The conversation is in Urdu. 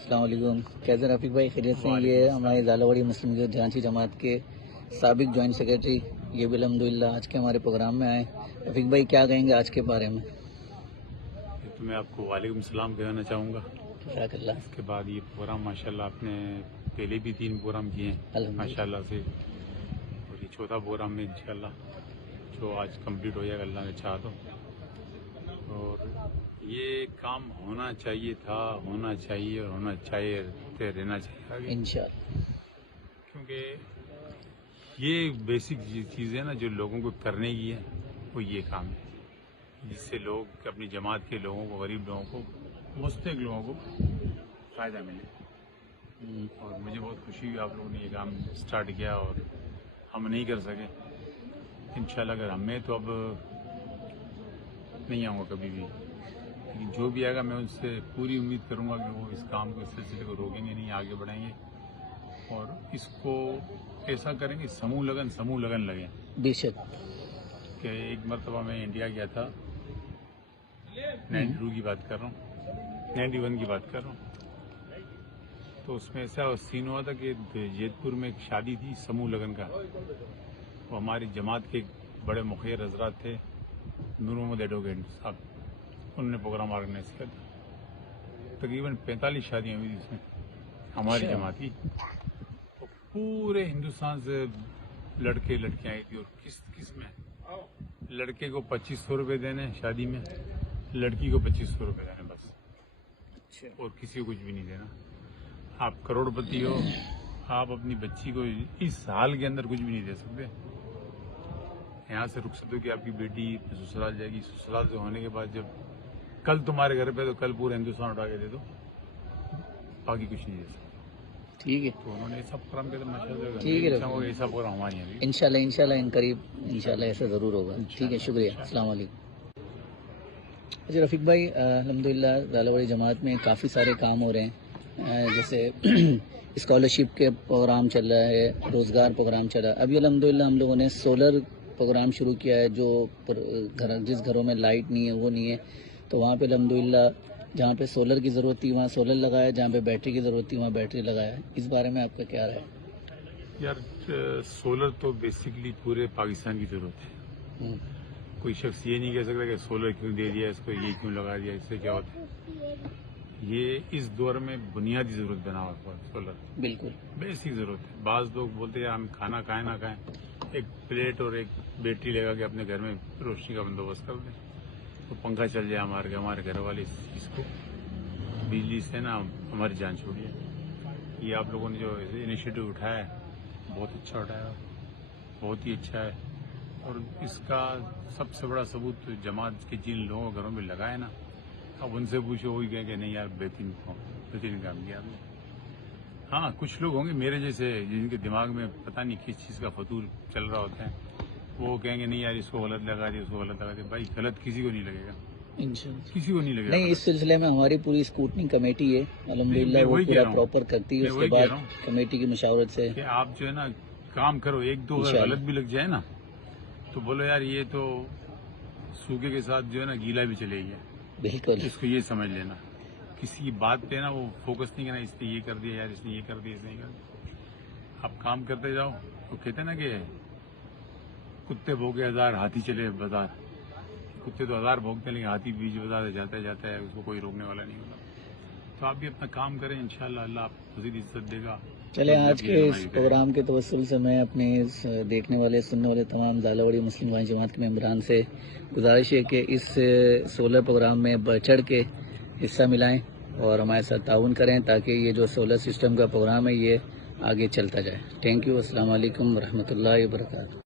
السلام علیکم، کیسے رفیق بھائی؟ خیریت سے ہیں؟ یہ ہمارے زالواڑی مسلم جانچی جماعت کے سابق جوائنٹ سیکریٹری، یہ بھی الحمدللہ آج کے ہمارے پروگرام میں آئے۔ رفیق بھائی کیا کہیں گے آج کے بارے میں؟ تو میں آپ کو وعلیکم السلام کہنا چاہوں گا۔ جزاک اللہ۔ اس کے بعد یہ پروگرام ماشاءاللہ آپ نے پہلے بھی 3 پروگرام کیے ہیں ماشاءاللہ سے، اور یہ چوتھا پروگرام میں انشاءاللہ جو آج کمپلیٹ ہو جائے گا اللہ نے چاہا تو۔ اور یہ کام ہونا چاہیے تھا، ہونا چاہیے اور ہونا چاہیے رہنا چاہیے آگے، انشاءاللہ، کیونکہ یہ بیسک چیز ہے نا جو لوگوں کو کرنے کی ہے، وہ یہ کام ہے جس سے لوگ اپنی جماعت کے لوگوں کو، غریب لوگوں کو، مستحق لوگوں کو فائدہ ملے۔ اور مجھے بہت خوشی ہوئی آپ لوگوں نے یہ کام سٹارٹ کیا اور ہم نہیں کر سکے۔ انشاءاللہ اگر ہمیں تو اب نہیں آؤں گا کبھی بھی، لیکن جو بھی آئے گا میں ان سے پوری امید کروں گا کہ وہ اس کام کو، اس سلسلے کو روکیں گے نہیں، آگے بڑھائیں گے اور اس کو ایسا کریں گے سموہ لگن لگے۔ بے شک۔ کہ ایک مرتبہ میں انڈیا گیا تھا، 92 کی بات کر رہا ہوں، 91 کی بات کر رہا ہوں، تو اس میں ایسا سین ہوا تھا کہ جیت پور میں ایک شادی تھی سموہ لگن کا، وہ ہماری جماعت کے ایک بڑے مخیر حضرات تھے، نور محمد ایڈوکیٹ صاحب، انہوں نے پروگرام آرگنائز کیا تھا۔ تقریباً 45 شادیاں ہوئی تھی اس میں ہماری جماعت کی، پورے ہندوستان سے لڑکے لڑکیاں آئی تھی، اور کس میں لڑکے کو 2500 روپے دینے شادی میں، لڑکی کو 2500 روپے دینے بس، اور کسی کو کچھ بھی نہیں دینا۔ آپ کروڑ پتی ہو، آپ اپنی بچی کو اس سال کے اندر کچھ بھی نہیں دے سکتے۔ یہاں سے رخصت ہو کہ آپ کی بیٹی سسرال جائے گی، سسرال سے ہونے کے بعد جب کل تمہارے گھر پہ تو کل پورا ہندوستان اٹھا کے دے دو، باقی کچھ نہیں دے سکتے۔ ٹھیک ہے، تو انہوں نے ایسا پروگرام کیا تھا ماشاءاللہ، ٹھیک ہے، ایسا پروگرام ہمارے یہاں بھی انشاءاللہ ان قریب انشاءاللہ ایسا ضرور ہوگا۔ ٹھیک ہے، شکریہ، السلام علیکم۔ اچھا رفیق بھائی، الحمدللہ زالواڑی جماعت میں کافی سارے کام ہو رہے ہیں، جیسے اسکالرشپ کے پروگرام چل رہا ہے، روزگار پروگرام چل رہا ہے۔ ابھی الحمدللہ ہم لوگوں نے سولر پروگرام شروع کیا ہے، جو جس گھروں میں لائٹ نہیں ہے، وہ نہیں ہے، تو وہاں پہ الحمدللہ جہاں پہ سولر کی ضرورت تھی وہاں سولر لگایا، جہاں پہ بیٹری کی ضرورت تھی وہاں بیٹری لگایا۔ اس بارے میں آپ کا کیا رائے ہے؟ یار سولر تو بیسکلی پورے پاکستان کی ضرورت ہے، کوئی شخص یہ نہیں کہہ سکتا کہ سولر کیوں دے دیا اس کو، یہ کیوں لگا دیا، اس سے کیا ہوتا ہے۔ یہ اس دور میں بنیادی ضرورت بنا ہوا ہے سولر، بالکل بیسک ضرورت ہے۔ بعض لوگ بولتے ہیں ہم کھانا کھائیں نہ کھائیں، ایک پلیٹ اور ایک بیٹری لگا کے اپنے گھر میں روشنی کا بندوبست کر دیں، تو پنکھا چل جائے ہمارے گھر والے اس چیز کو بجلی سے نا ہماری جان چھوڑیے۔ یہ آپ لوگوں نے جو انیشیٹو اٹھایا ہے بہت اچھا اٹھایا ہے، بہت ہی اچھا ہے، اور اس کا سب سے بڑا ثبوت جماعت کے جن لوگوں گھروں میں لگا ہے نا، اب ان سے پوچھو وہی کہیں کہ نہیں یار بہترین کام کیا آپ نے۔ ہاں کچھ لوگ ہوں گے میرے جیسے جن کے دماغ میں پتہ نہیں کس چیز کا فطور چل رہا ہوتا ہے، وہ کہیں گے نہیں یار اس کو غلط لگا دیا، اس کو غلط لگا دیا۔ بھائی غلط کسی کو نہیں لگے گا، انشاءاللہ کسی کو نہیں لگے گا۔ نہیں، اس سلسلے میں ہماری پوری اسکروٹنی کمیٹی ہے الحمدللہ، وہ پورا پراپر کرتی ہے، اس کے بعد کمیٹی کی مشاورت سے کہ آپ جو ہے نا کام کرو، ایک دو اگر غلط بھی لگ جائے نا تو بولو یار یہ تو سوکھے کے ساتھ جو ہے نا گیلا بھی چلے گیا، بالکل اس کو یہ سمجھ لینا۔ کسی کی بات پہ نا وہ فوکس نہیں کرنا، اس نے یہ کر دیا یار، اس نے یہ کر دیا، اس نے یہ کر دیا۔ آپ کام کرتے جاؤ، تو کہتے ہیں نا کہ کتے بھوکے 1000 ہاتھی چلے بازار، کتے تو 1000 بھوکتے ہیں لیکن ہاتھی بیچ بازار جاتا ہے، اس کو کوئی روکنے والا نہیں ہوتا۔ تو آپ بھی اپنا کام کریں، انشاءاللہ اللہ آپ کو مزید عزت دے گا۔ چلے آج کے اس پروگرام کے توسل سے میں اپنے دیکھنے والے سننے والے تمام زالواڑی مسلم جماعت کے ممبران سے گزارش ہے کہ اس سولر پروگرام میں بڑھ چڑھ کے حصہ ملائیں اور ہمارے ساتھ تعاون کریں تاکہ یہ جو سولر سسٹم کا پروگرام ہے یہ آگے چلتا جائے۔ تھینک یو، السلام علیکم ورحمۃ اللہ وبرکاتہ۔